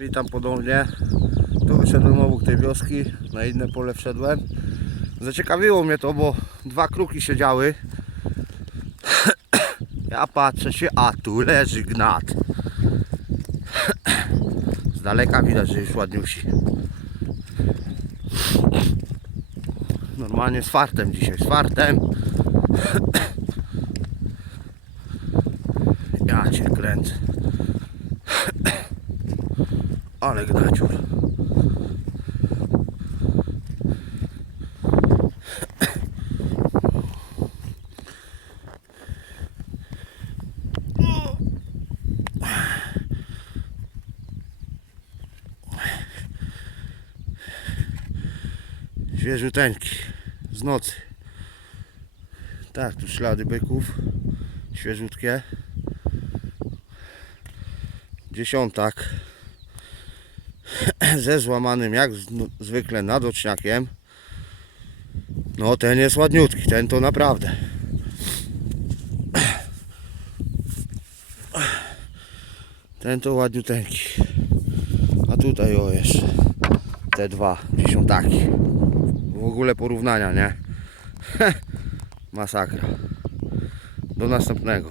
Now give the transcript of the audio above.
Witam ponownie. Tu wyszedłem obok tej wioski, na inne pole wszedłem. Zaciekawiło mnie to, bo dwa kruki siedziały. Ja patrzę się, a tu leży gnat. Z daleka widać, że już ładniusi. Normalnie z fartem dzisiaj, z fartem. Ja cię kręcę. Ale gnaciur. Świeżuteńki. Z nocy. Tak, tu ślady byków. Świeżutkie. Dziesiątak ze złamanym jak no, zwykle nadoczniakiem. No ten jest ładniutki, ten to naprawdę. Ten to ładniuteńki. A tutaj o jeszcze te dwa dziesiątaki. W ogóle porównania, nie? Masakra. Do następnego.